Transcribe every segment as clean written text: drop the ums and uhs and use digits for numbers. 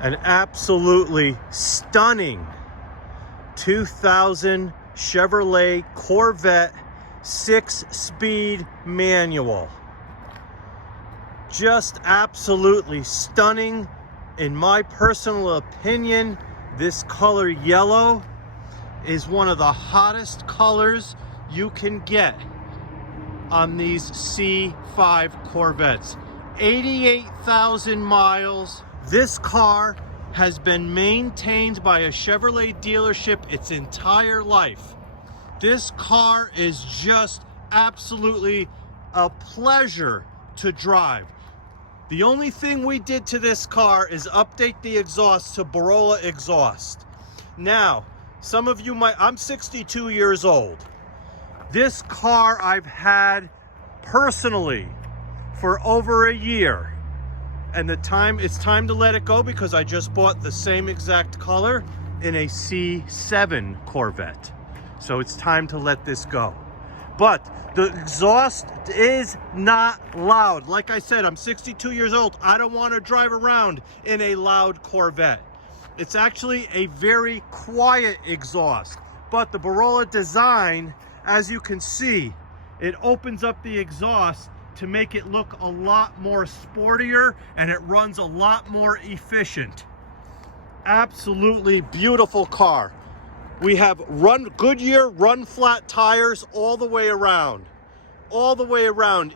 An absolutely stunning 2000 Chevrolet Corvette 6-speed manual. Just absolutely stunning. In my personal opinion, this color yellow is one of the hottest colors you can get on these C5 Corvettes. 88,000 miles. This car has been maintained by a Chevrolet dealership its entire life. This car is just absolutely a pleasure to drive. The only thing we did to this car is update the exhaust to Barola exhaust. Now, some of you might, I'm 62 years old. This car I've had personally for over a year. And it's time to let it go because I just bought the same exact color in a C7 Corvette. So it's time to let this go. But the exhaust is not loud. Like I said, I'm 62 years old. I don't want to drive around in a loud Corvette. It's actually a very quiet exhaust. But the Barola design, as you can see, it opens up the exhaust to make it look a lot more sportier, and it runs a lot more efficient. Absolutely beautiful car. We have Goodyear run flat tires all the way around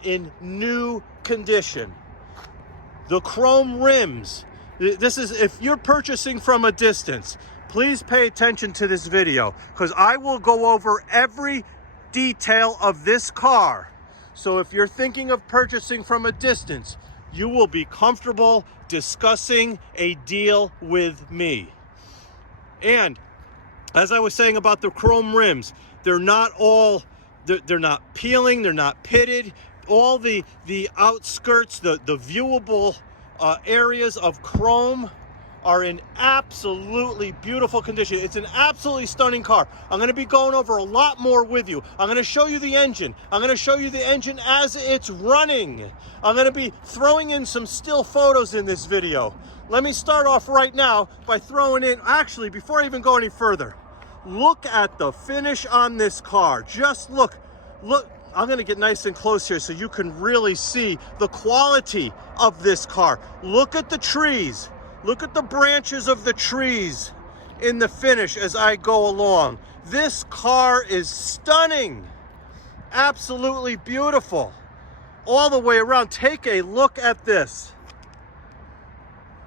in new condition. The chrome rims. This is, if you're purchasing from a distance, please pay attention to this video because I will go over every detail of this car. So if you're thinking of purchasing from a distance, you will be comfortable discussing a deal with me. And as I was saying about the chrome rims, they're not peeling, they're not pitted. All the outskirts, the viewable areas of chrome are in absolutely beautiful condition. It's an absolutely stunning car. I'm gonna be going over a lot more with you. I'm gonna show you the engine. I'm gonna show you the engine as it's running. I'm gonna be throwing in some still photos in this video. Let me start off right now by throwing in, actually, before I even go any further, look at the finish on this car. Just look. I'm gonna get nice and close here so you can really see the quality of this car. Look at the trees. Look at the branches of the trees in the finish as I go along. This car is stunning. Absolutely beautiful. All the way around. Take a look at this.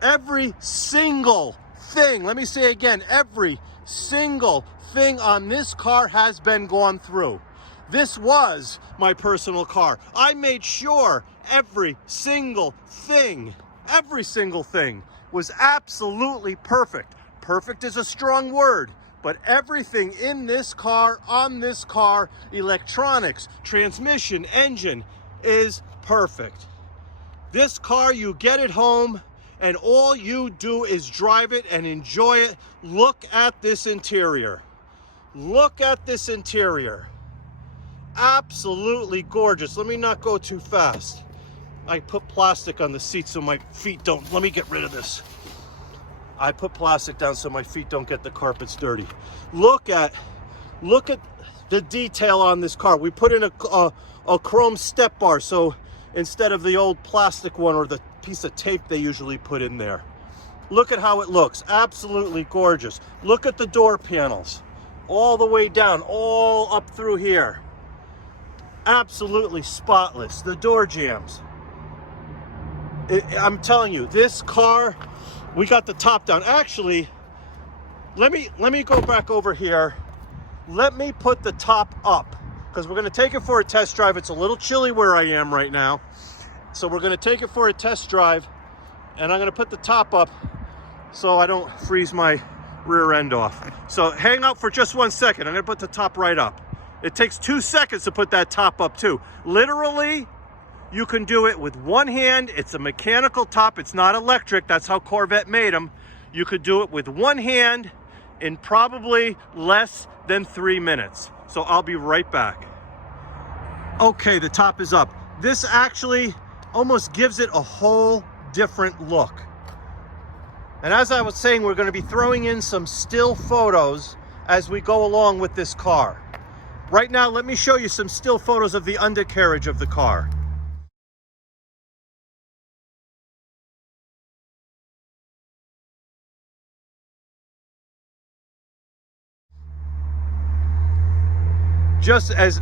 Every single thing, let me say again, every single thing on this car has been gone through. This was my personal car. I made sure every single thing was absolutely perfect. Perfect is a strong word, but everything in this car, on this car, electronics, transmission, engine is perfect. This car, you get it home and all you do is drive it and enjoy it. Look at this interior. Look at this interior. Absolutely gorgeous. Let me not go too fast. I put plastic on the seat so my feet don't, let me get rid of this. I put plastic down so my feet don't get the carpets dirty. Look at the detail on this car. We put in a chrome step bar, so instead of the old plastic one or the piece of tape they usually put in there. Look at how it looks. Absolutely gorgeous. Look at the door panels. All the way down, all up through here. Absolutely spotless. The door jambs. I'm telling you, this car, we got the top down. Actually, let me go back over here. Let me put the top up because we're going to take it for a test drive. It's a little chilly where I am right now. So we're going to take it for a test drive and I'm going to put the top up so I don't freeze my rear end off. So hang out for just 1 second. I'm going to put the top right up. It takes 2 seconds to put that top up too. Literally, you can do it with one hand. It's a mechanical top. It's not electric. That's how Corvette made them. You could do it with one hand in probably less than 3 minutes. So I'll be right back. Okay, the top is up. This actually almost gives it a whole different look. And as I was saying, we're going to be throwing in some still photos as we go along with this car. Right now, let me show you some still photos of the undercarriage of the car. Just as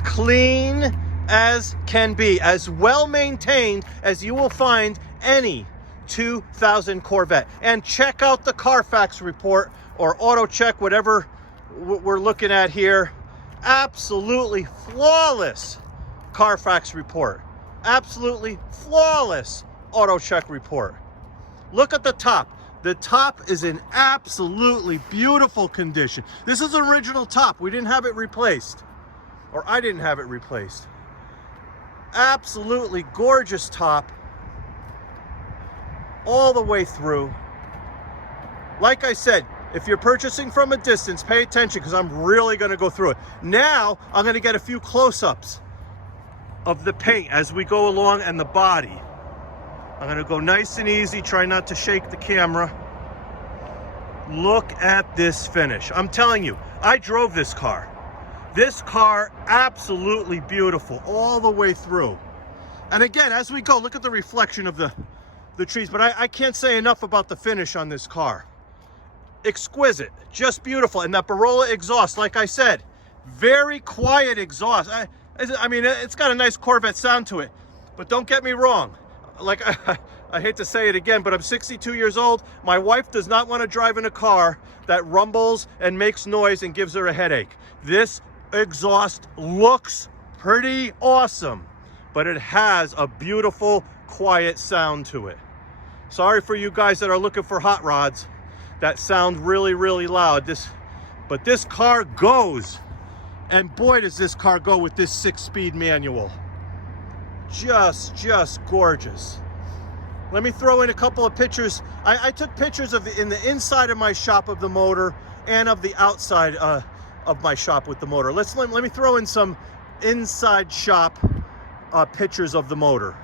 clean as can be, as well maintained as you will find any 2000 Corvette. And check out the Carfax report or auto check, whatever we're looking at here. Absolutely flawless Carfax report. Absolutely flawless auto check report. Look at the top. The top is in absolutely beautiful condition. This is an original top. We didn't have it replaced, or I didn't have it replaced. Absolutely gorgeous top all the way through. Like I said, if you're purchasing from a distance, pay attention because I'm really going to go through it. Now, I'm going to get a few close-ups of the paint as we go along and the body. I'm going to go nice and easy, try not to shake the camera. Look at this finish. I'm telling you, I drove this car. This car, absolutely beautiful all the way through. And again, as we go, look at the reflection of the trees. But I can't say enough about the finish on this car. Exquisite, just beautiful. And that Barola exhaust, like I said, very quiet exhaust. I mean, it's got a nice Corvette sound to it. But don't get me wrong. Like, I hate to say it again, but I'm 62 years old. My wife does not want to drive in a car that rumbles and makes noise and gives her a headache. This exhaust looks pretty awesome, but it has a beautiful, quiet sound to it. Sorry for you guys that are looking for hot rods that sound really, really loud. But this car goes. And boy, does this car go with this 6-speed manual. Just gorgeous. Let me throw in a couple of pictures. I took pictures in the inside of my shop of the motor and of the outside of my shop with the motor. Let me throw in some inside shop pictures of the motor.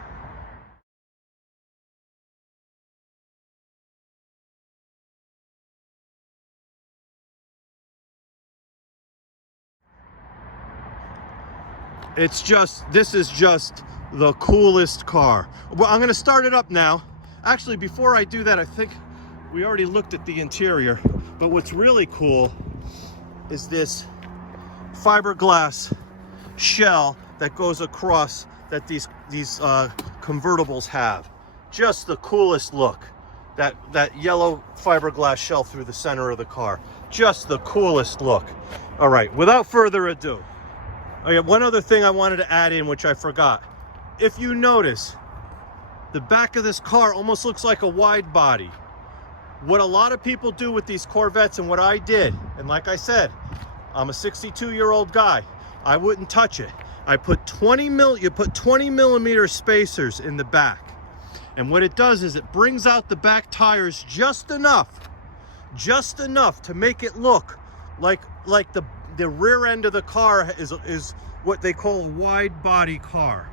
This is just the coolest car. Well, I'm gonna start it up now. Actually, before I do that, I think we already looked at the interior, but what's really cool is this fiberglass shell that goes across that these convertibles have. Just the coolest look. That yellow fiberglass shell through the center of the car. Just the coolest look. All right, without further ado, okay, one other thing I wanted to add in, which I forgot. If you notice, the back of this car almost looks like a wide body. What a lot of people do with these Corvettes, and what I did, and like I said, I'm a 62-year-old guy. I wouldn't touch it. You put 20 millimeter spacers in the back. And what it does is it brings out the back tires just enough to make it look like the rear end of the car is what they call a wide body car.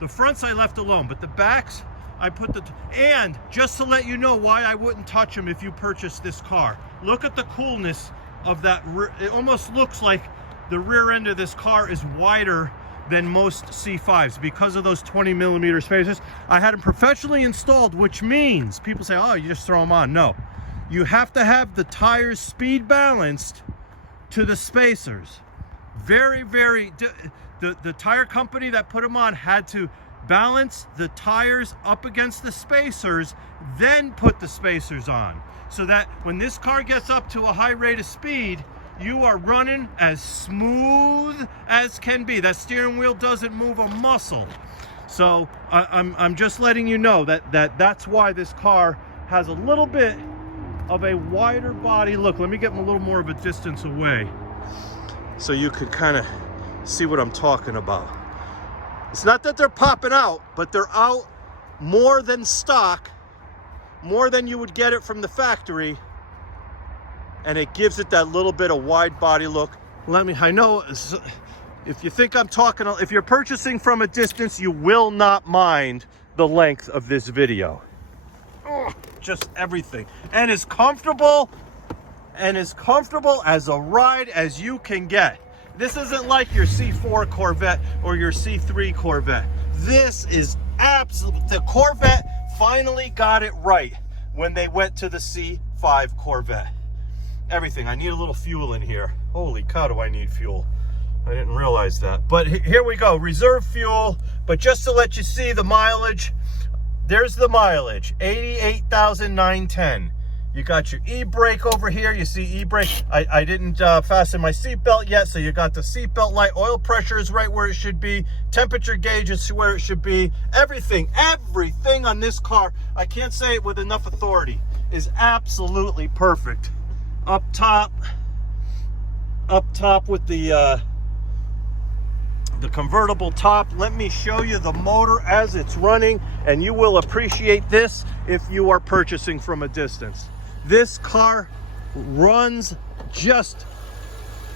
The fronts I left alone, but the backs I put and just to let you know why I wouldn't touch them if you purchase this car. Look at the coolness of that. It almost looks like the rear end of this car is wider than most C5s because of those 20 millimeter spacers. I had them professionally installed, which means people say, oh, you just throw them on. No, you have to have the tires speed balanced to the spacers. The tire company that put them on had to balance the tires up against the spacers, then put the spacers on, so that when this car gets up to a high rate of speed, you are running as smooth as can be. That steering wheel doesn't move a muscle. So I'm just letting you know that's why this car has a little bit of a wider body look. Let me get them a little more of a distance away so you could kind of see what I'm talking about. It's not that they're popping out, but they're out more than stock, more than you would get it from the factory, and it gives it that little bit of wide body look. I know if you think I'm talking, if you're purchasing from a distance, you will not mind the length of this video. Ugh. just everything. And as comfortable as a ride as you can get. This isn't like your C4 Corvette or your C3 Corvette. This is absolute. The Corvette finally got it right when they went to the C5 Corvette. Everything. I need a little fuel in here. Holy cow, do I need fuel? I didn't realize that. But here we go. Reserve fuel. But just to let you see the mileage, there's the mileage. 88,910. You got your e-brake over here. You see e-brake. I didn't fasten my seatbelt yet, so you got the seatbelt light. Oil pressure is right where it should be. Temperature gauge is where it should be. Everything on this car, I can't say it with enough authority, is absolutely perfect. Up top with the convertible top. Let me show you the motor as it's running, and you will appreciate this if you are purchasing from a distance. This car runs, just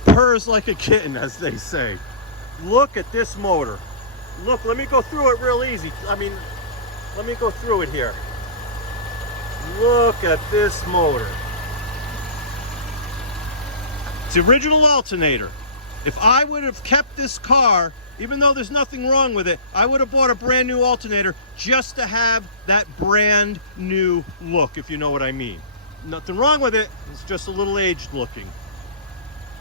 purrs like a kitten, as they say. Look at this motor. Look, let me go through it real easy. Let me go through it here. Look at this motor. It's the original alternator. If I would have kept this car, even though there's nothing wrong with it, I would have bought a brand new alternator just to have that brand new look, if you know what I mean. Nothing wrong with it, it's just a little aged looking.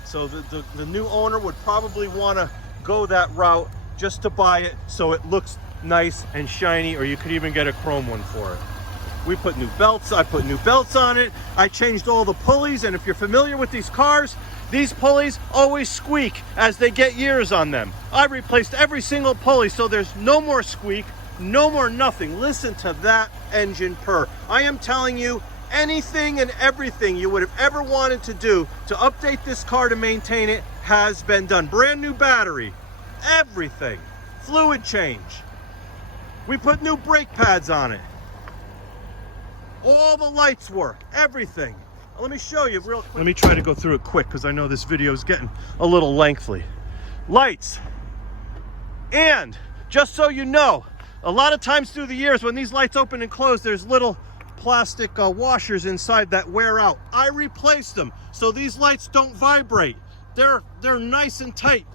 So the new owner would probably want to go that route just to buy it so it looks nice and shiny, or you could even get a chrome one for it. We put new belts, I put new belts on it, I changed all the pulleys, and if you're familiar with these cars, these pulleys always squeak as they get years on them. I replaced every single pulley, so there's no more squeak, no more nothing. Listen to that engine purr. I am telling you, anything and everything you would have ever wanted to do to update this car to maintain it has been done. Brand new battery, everything, fluid change. We put new brake pads on it. All the lights work, everything. Let me show you real quick. Let me try to go through it quick because I know this video is getting a little lengthy. Lights. And just so you know, a lot of times through the years when these lights open and close, there's little plastic washers inside that wear out. I replaced them so these lights don't vibrate. They're nice and tight.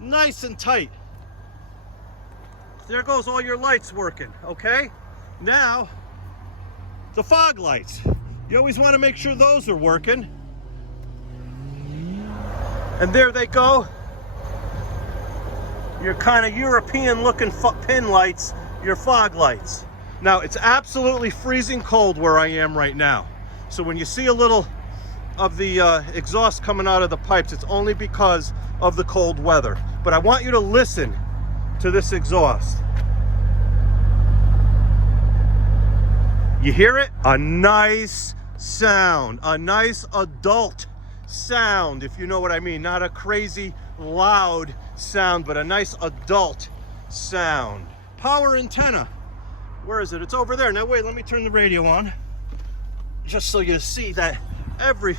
Nice and tight. There goes all your lights working, okay? Now, the fog lights. You always want to make sure those are working. And there they go. Your kind of European looking pin lights, your fog lights. Now, it's absolutely freezing cold where I am right now. So when you see a little of the exhaust coming out of the pipes, it's only because of the cold weather. But I want you to listen to this exhaust. You hear it? A nice sound, a nice adult sound, if you know what I mean. Not a crazy loud sound, but a nice adult sound. Power antenna. Where is it? It's over there. Now wait, let me turn the radio on. Just so you see that you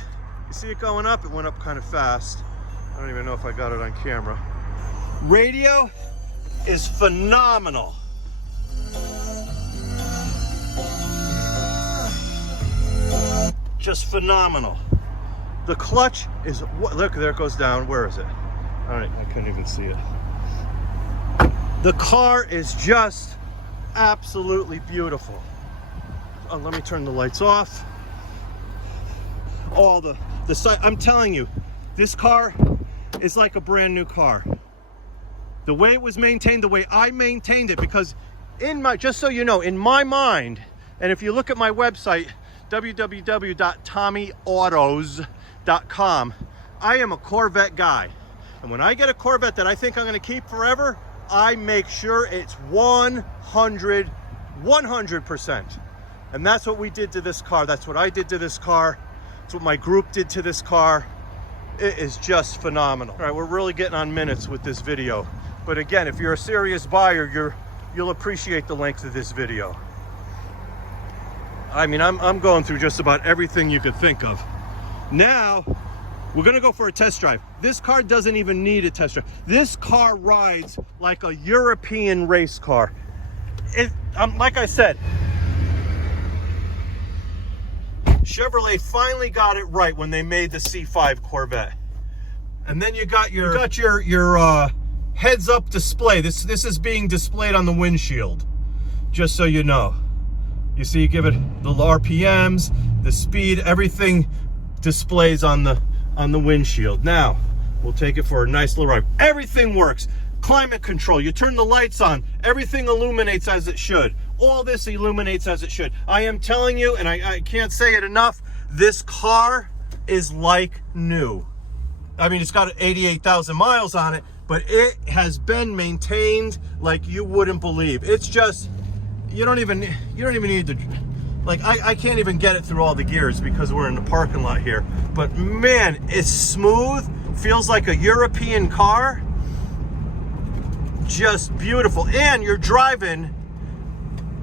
see it going up? It went up kind of fast. I don't even know if I got it on camera. Radio is phenomenal. Just phenomenal. The clutch is, look, there it goes down. Where is it? All right, I couldn't even see it. The car is just absolutely beautiful. Let me turn the lights off. All the side, I'm telling you, this car is like a brand new car. The way it was maintained, the way I maintained it, because just so you know, in my mind, and if you look at my website, www.tommyautos.com, I am a Corvette guy. And when I get a Corvette that I think I'm going to keep forever, I make sure it's 100%. And that's what we did to this car. That's what I did to this car. That's what my group did to this car. It is just phenomenal. All right, we're really getting on minutes with this video. But again, if you're a serious buyer, you'll appreciate the length of this video. I mean, I'm going through just about everything you could think of. Now, we're gonna go for a test drive. This car doesn't even need a test drive. This car rides like a European race car. Like I said, Chevrolet finally got it right when they made the C5 Corvette. And then you got your heads-up display. This is being displayed on the windshield, just so you know. You see, you give it the RPMs, the speed, everything displays on the windshield. Now, we'll take it for a nice little ride. Everything works. Climate control, you turn the lights on, everything illuminates as it should. All this illuminates as it should. I am telling you, and I can't say it enough, this car is like new. I mean, it's got 88,000 miles on it, but it has been maintained like you wouldn't believe. It's just, you don't even need to, like, I can't even get it through all the gears because we're in the parking lot here. But man, it's smooth, feels like a European car. Just beautiful. And you're driving,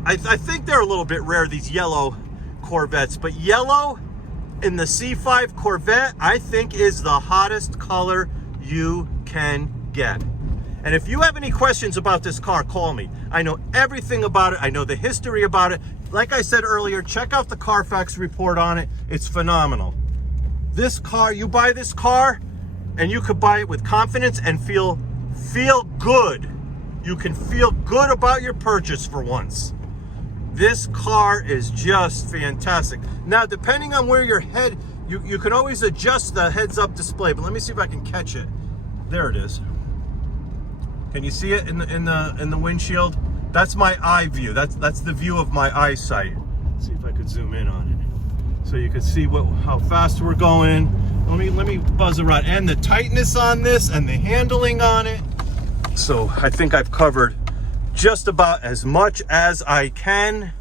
I think they're a little bit rare, these yellow Corvettes, but yellow in the C5 Corvette, I think, is the hottest color you can get. And if you have any questions about this car, call me. I know everything about it. I know the history about it. Like I said earlier, check out the Carfax report on it. It's phenomenal. This car, you buy this car and you could buy it with confidence and feel good. You can feel good about your purchase for once. This car is just fantastic. Now, depending on where your head, you can always adjust the heads-up display, but let me see if I can catch it. There it is. Can you see it in the windshield? That's my eye view. That's the view of my eyesight. Let's see if I could zoom in on it, so you can see how fast we're going. Let me buzz around, and the tightness on this, and the handling on it. So I think I've covered just about as much as I can.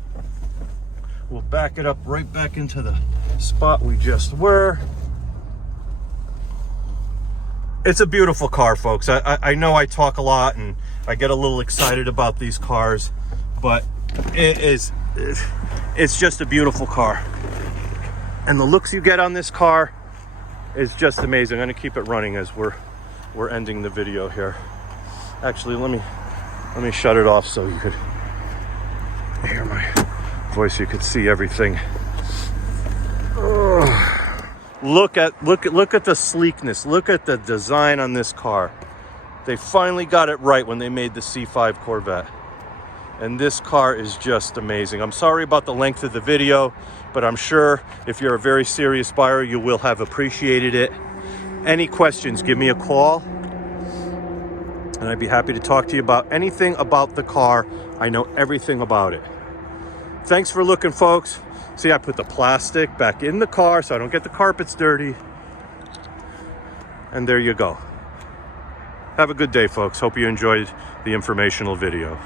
We'll back it up right back into the spot we just were. It's a beautiful car, folks. I know I talk a lot and I get a little excited about these cars, but it's just a beautiful car. And the looks you get on this car is just amazing. I'm gonna keep it running as we're ending the video here. Actually, let me shut it off so you could hear my voice. You could see everything. Ugh. Look at the sleekness. Look at the design on this car. They finally got it right when they made the C5 Corvette. And this car is just amazing. I'm sorry about the length of the video, but I'm sure if you're a very serious buyer, you will have appreciated it. Any questions, give me a call. And I'd be happy to talk to you about anything about the car. I know everything about it. Thanks for looking, folks. See, I put the plastic back in the car so I don't get the carpets dirty. And there you go. Have a good day, folks. Hope you enjoyed the informational video.